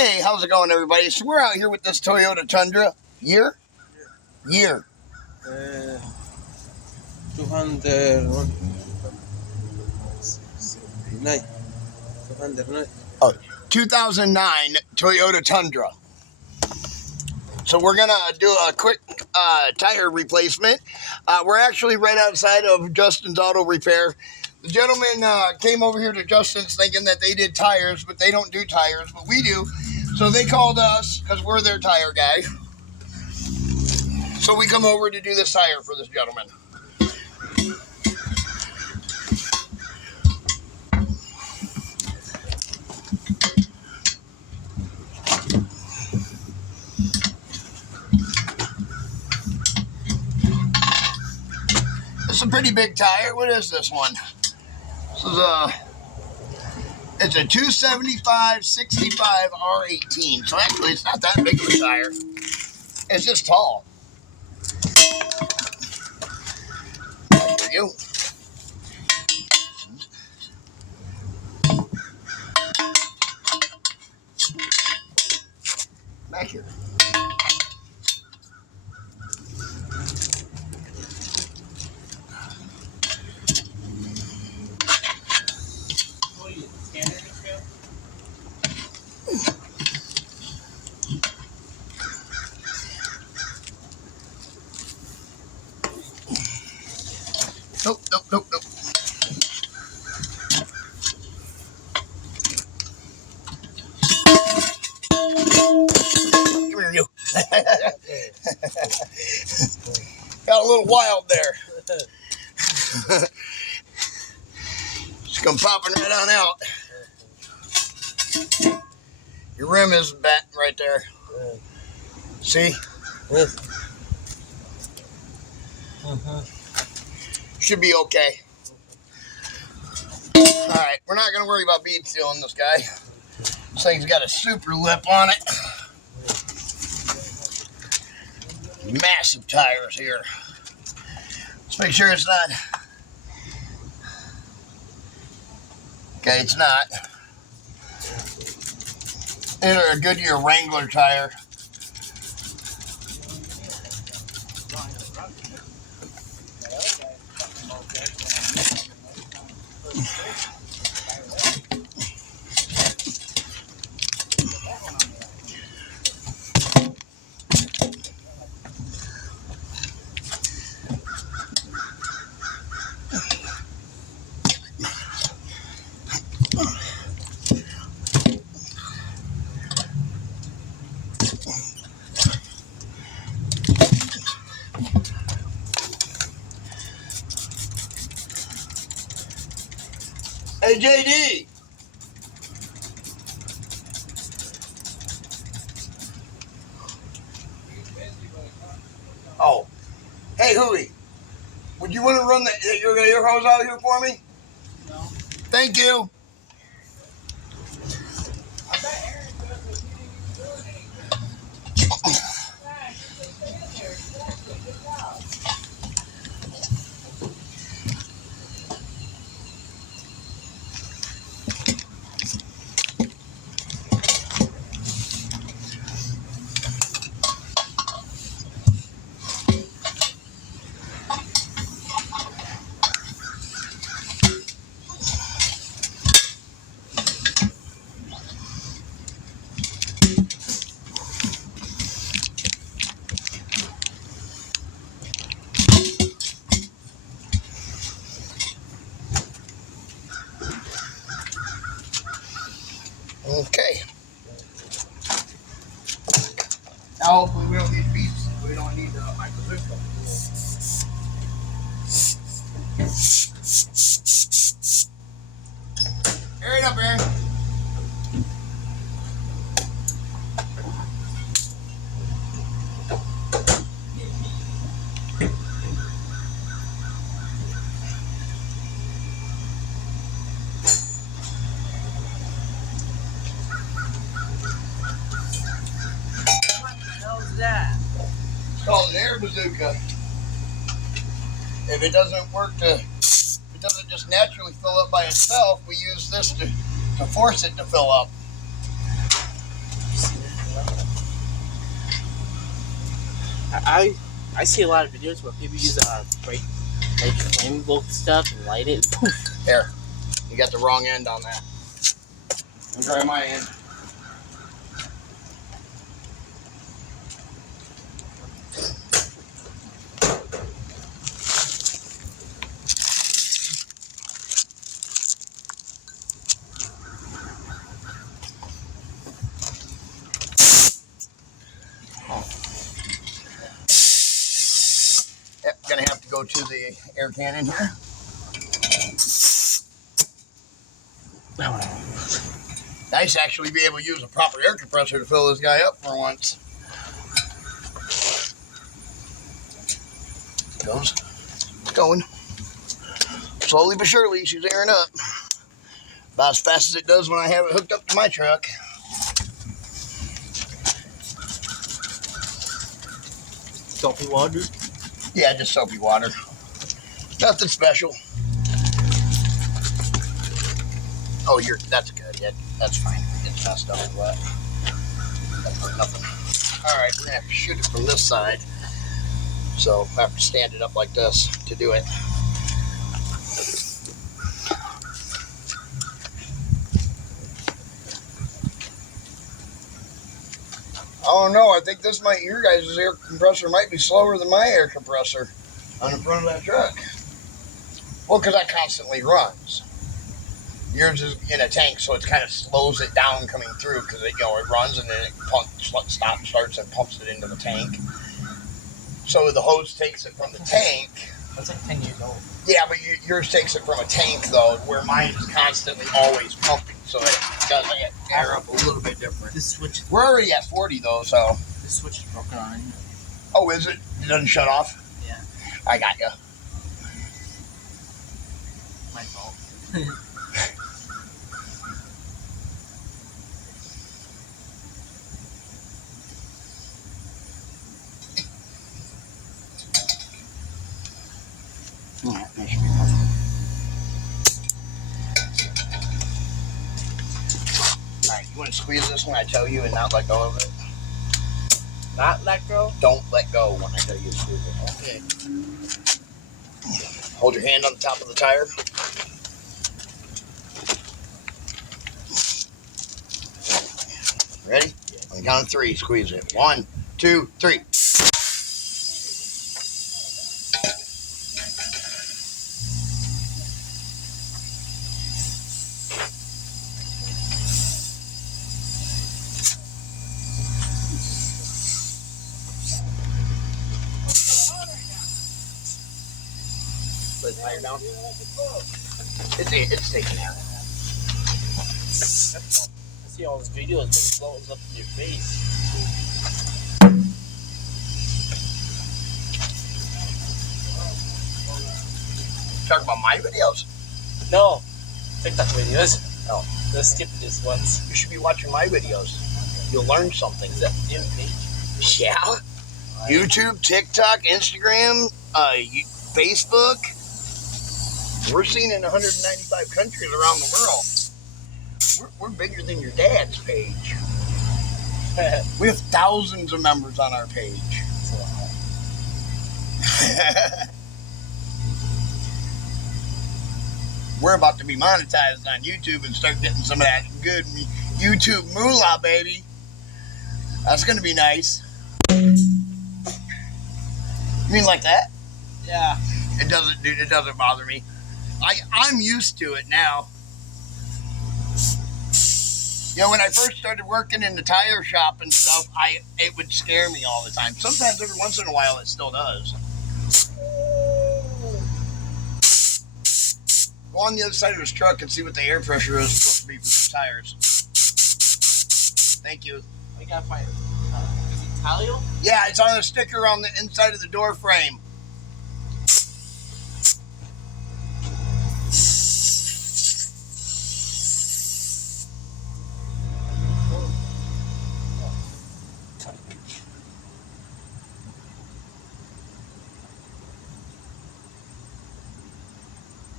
Hey, how's it going, everybody? So we're out here with this Toyota Tundra. Year? 2009 Toyota Tundra. So we're going to do a quick tire replacement. We're actually right outside of Justin's Auto Repair. The gentleman came over here to Justin's thinking that they did tires, but they don't do tires, but we do. So they called us because we're their tire guy. So we come over to do this tire for this gentleman. It's a pretty big tire. What is this one? This is it's a 275/65 R18. So actually, it's not that big of a tire. It's just tall. There you go. Back here. Nope. Come here, you. Got a little wild there. Just come popping right on out. Your rim is bent right there. See? Should be okay. Alright, we're not going to worry about bead sealing this guy. This thing's got a super lip on it. Massive tires here. Let's make sure it's not. Okay, it's not. They're a Goodyear Wrangler tire. Hey, JD. Oh. Hey, Hooey. Would you want to run your hose out here for me? No. Thank you. Okay. Now hopefully we don't need beats. We don't need microfish. Air it up, Aaron. It's called an air bazooka. If it doesn't work if it doesn't just naturally fill up by itself, we use this to force it to fill up. I see a lot of videos where people use like flammable stuff and light it. Poof. There, you got the wrong end on that. I'll try my end. Yep, gonna have to go to the air cannon here. Nice to actually be able to use a proper air compressor to fill this guy up for once. It goes. It's going. Slowly but surely, she's airing up. About as fast as it does when I have it hooked up to my truck. Soapy water? Yeah, just soapy water. Nothing special. Oh, that's good. Yeah, that's fine. It's messed up with that. That's hurt nothing. Alright, we're going to have to shoot it from this side. So I have to stand it up like this to do it. Oh no, I think your guys' air compressor might be slower than my air compressor on the front of that truck. Well, because that constantly runs. Yours is in a tank, so it kind of slows it down coming through because it runs and then it starts and pumps it into the tank. So the hose takes it from the tank. That's like 10 years old. Yeah, but yours takes it from a tank though, where mine is constantly always pumping, so it does air up a little bit different. This switch. We're already at 40 though, so. This switch is broken on. Oh, is it? It doesn't shut off? Yeah. I got you. My fault. Alright, that should be perfect. Alright, you want to squeeze this when I tell you and not let go of it? Not let go? Don't let go when I tell you to squeeze it. Okay. Hold your hand on the top of the tire. Ready? On the count of 3, squeeze it. 1, 2, 3. Let the tire down. It's taking out. I see all those videos, but it blows up in your face. Talk about my videos? No, TikTok videos. Oh, The stupidest ones. you should be watching my videos. You'll learn something. Is that the new page? Yeah. YouTube, TikTok, Instagram, Facebook. We're seen in 195 countries around the world. We're bigger than your dad's page. We have thousands of members on our page. We're about to be monetized on YouTube and start getting some of that good YouTube moolah, baby. That's going to be nice. You mean like that? Yeah. It doesn't bother me. I'm used to it now. When I first started working in the tire shop and stuff, it would scare me all the time. Sometimes every once in a while it still does. Go on the other side of this truck and see what the air pressure is supposed to be for these tires. Thank you. I gotta find it. Is it Talio? Yeah, it's on a sticker on the inside of the door frame.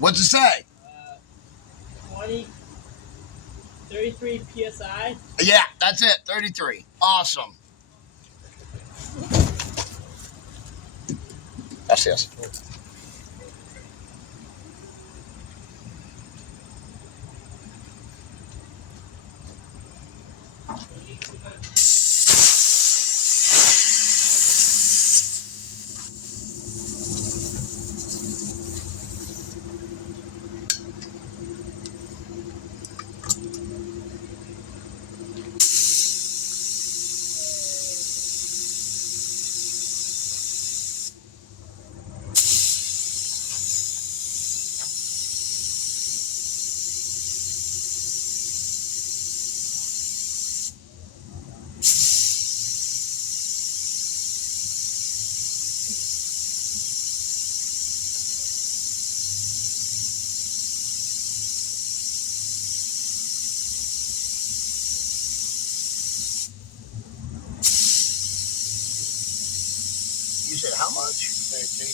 What's it say? 33 PSI. Yeah, that's it. 33. Awesome. That's this. You said how much? 30.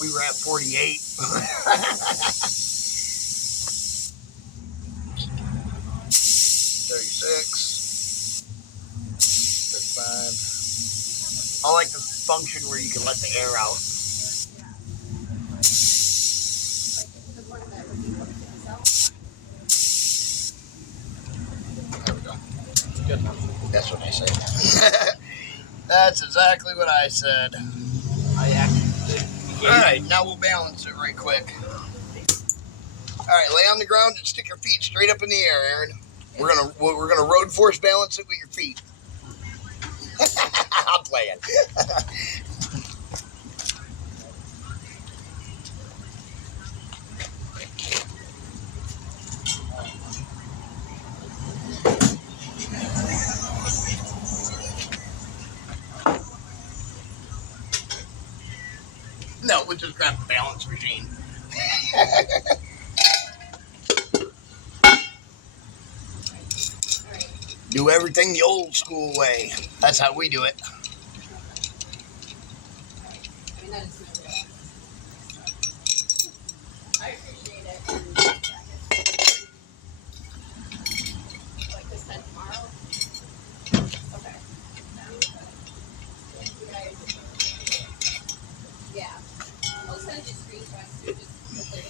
We were at 48. 36. 35. I like the function where you can let the air out. There we go. Good enough. That's what I said. That's exactly what I said. All right, now we'll balance it right quick. All right, lay on the ground and stick your feet straight up in the air, Aaron. We're gonna road force balance it with your feet. I'm playing. No, we'll just grab the balance machine. Do everything the old school way. That's how we do it. I appreciate it. Like this time tomorrow? Okay. Yeah. I'll send you screenshots too, just because there is.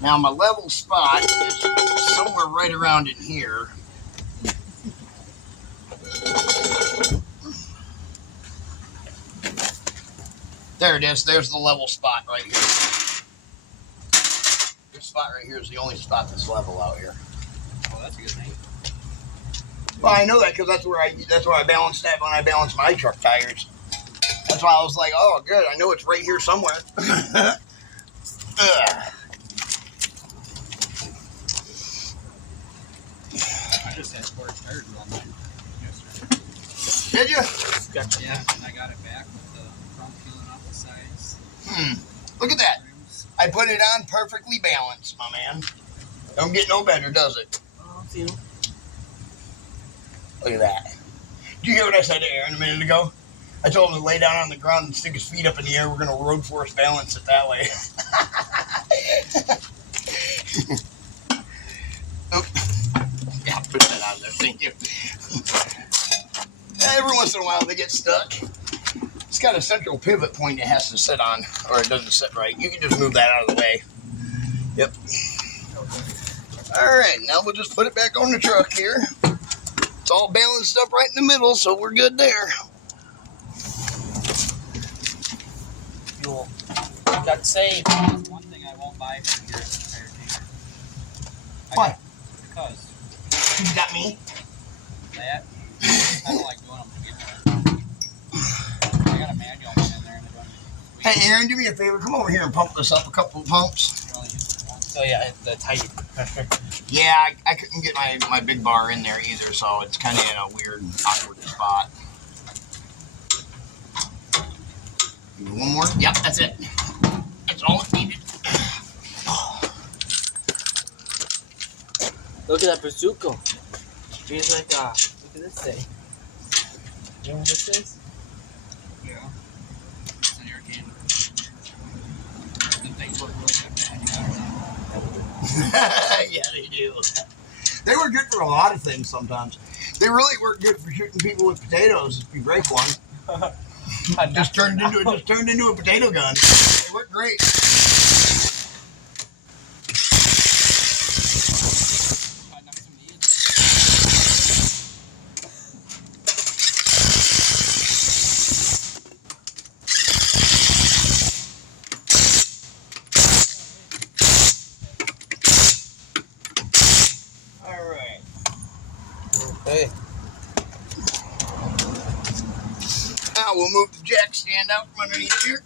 Now my level spot is somewhere right around in here. There it is. There's the level spot right here. This spot right here is the only spot that's level out here. Oh, that's a good thing. Well, I know that because that's where I balanced that when I balanced my truck tires. That's why I was like, oh, good. I know it's right here somewhere. I just had 4 tires on mine yesterday. Did you? Gotcha. Yeah, and I got it back with the front peeling off the sides. Look at that. I put it on perfectly balanced, my man. Don't get no better, does it? Oh, see. Look at that. Did you hear what I said to Aaron a minute ago? I told him to lay down on the ground and stick his feet up in the air. We're going to road force balance it that way. Oh. Yeah, put that on there. Thank you. Every once in a while they get stuck. It's got a central pivot point it has to sit on, or it doesn't sit right. You can just move that out of the way. Yep. All right, now we'll just put it back on the truck here. It's all balanced up right in the middle, so we're good there. Fuel. Got saved. That's one thing I won't buy from your tire changer. Why? Because You got me. that, I don't like doing them to begin with. I got a manual one in there and they run. Hey, Aaron, do me a favor. Come over here and pump this up a couple of pumps. You only use it once. Oh yeah, the tire pressure. Yeah, I couldn't get my big bar in there either, so it's kind of in a weird, awkward spot. Give me one more. Yep, that's it. That's all it needed. Look at that bazooka. Feels like look at this thing. You know what this is? Yeah. It's an air can. The things work really good, man. You got it. Yeah, they do. They were good for a lot of things sometimes. They really weren't good for shooting people with potatoes if you break one. just turned into a potato gun. They worked great. All right. Okay. Now we'll move the jack stand out from underneath here.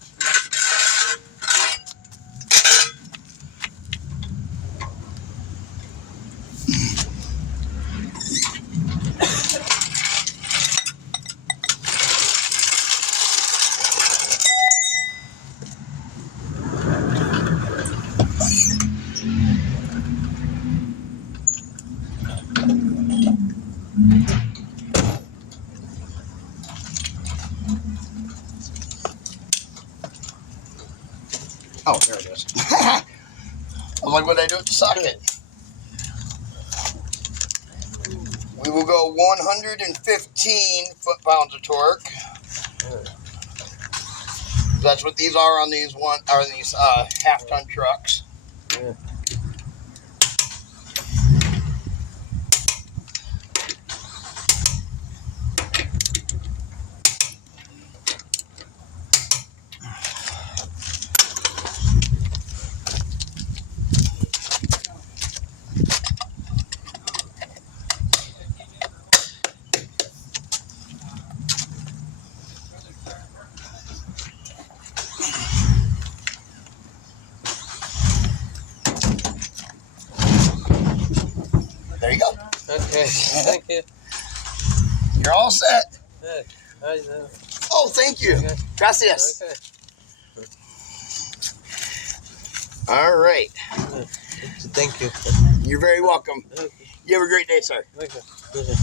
Oh, there it is. I was like, what did I do with the socket? We will go 115 foot-pounds of torque. That's what these are on these half-ton trucks. Yeah. There you go. Okay. Thank you. You're all set. Yeah. I know. Oh, thank you. Okay. Gracias. Okay. All right. Thank you. You're very welcome. Okay. You have a great day, sir. Okay. Okay.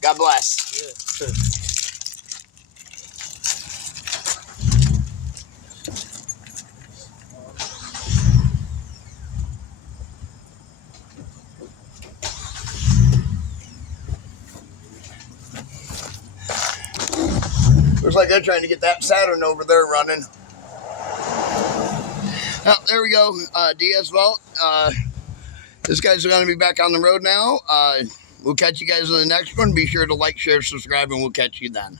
God bless. Yeah. Looks like they're trying to get that Saturn over there running. Oh, there we go. Diaz Vault. This guy's going to be back on the road now. We'll catch you guys in the next one. Be sure to like, share, subscribe, and we'll catch you then.